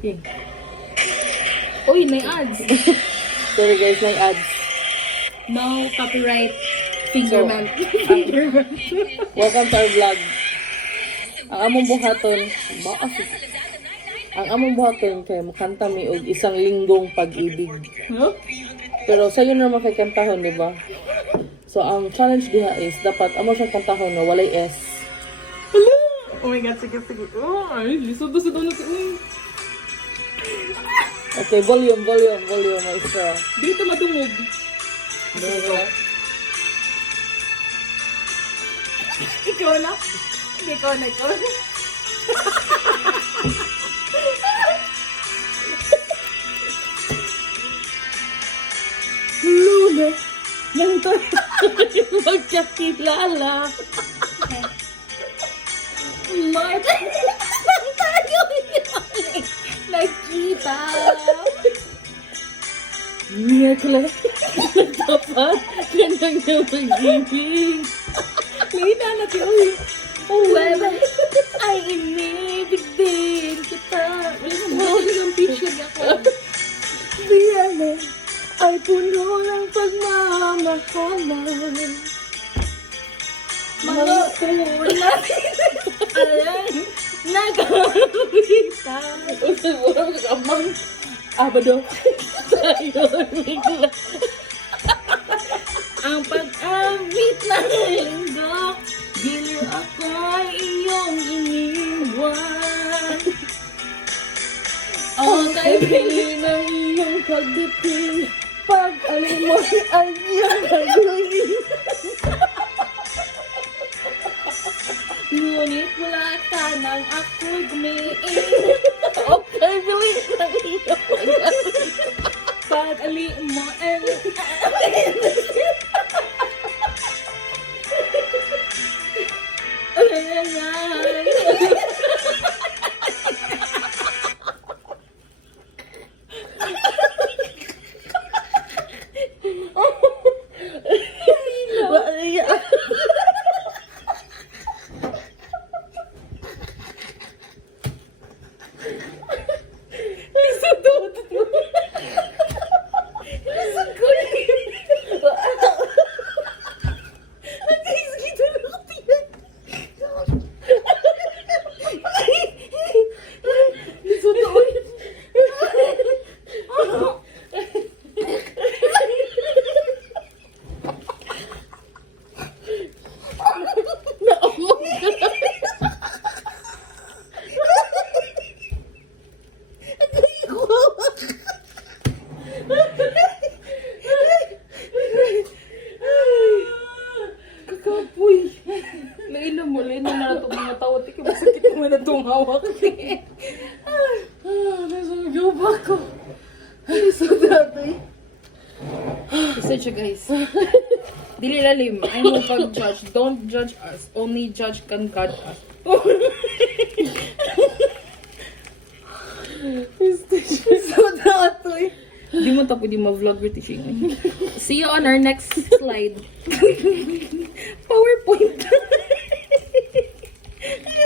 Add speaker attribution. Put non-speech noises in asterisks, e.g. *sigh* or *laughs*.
Speaker 1: Okay. Uy, may ads. *laughs*
Speaker 2: Sorry guys, may ads.
Speaker 1: No copyright fingerman.
Speaker 2: Welcome to our vlog. Ang among buhaton, ba Ang among buhaton kay makanta mi og isang linggong pag-ibig.
Speaker 1: Huh?
Speaker 2: Pero sa'yo na naman kay kantahon, di ba? So, ang challenge diha is dapat amo siyang kantahon na walay S.
Speaker 1: Hello! Oh my god, sige, sige. Oh, ay, lisod na sa doon. Uy,
Speaker 2: Okay, volume, volume, volume, maestro.
Speaker 1: Dito madungog.
Speaker 2: Volume.
Speaker 1: Ikaw na? Ikaw na, ikaw na.
Speaker 2: Luna, nang tayo magkakilala.
Speaker 1: Yun? Nagkita.
Speaker 2: Miyakla, nagtapat ka nang nabagiging.
Speaker 1: Lina na uy. Well, ay inibig din kita. Wala na ng pitch lagi ako.
Speaker 2: Biyane ay puno ng pagmamahalan.
Speaker 1: Mga una. Alam,
Speaker 2: mo lang kamang abado. Tayo.
Speaker 1: Ang pag-abit ng linggo, Giliw ako'y iyong iniwan.
Speaker 2: Ang kaibig ng iyong pagdating Pag alimon ang iyong
Speaker 1: nang ako'y gumiin.
Speaker 2: Ang kaibig ng iyong pagdating
Speaker 1: Pag ali
Speaker 2: Tiki, masakit mo na itong hawak Ah, nasugaw ko So dati
Speaker 1: Isa siya guys. Dili lalim. Ay mo pag-judge. Don't judge us. Only judge can God us.
Speaker 2: So dati
Speaker 1: Di mo tapo di ma-vlog with See you on our next slide. *laughs* PowerPoint.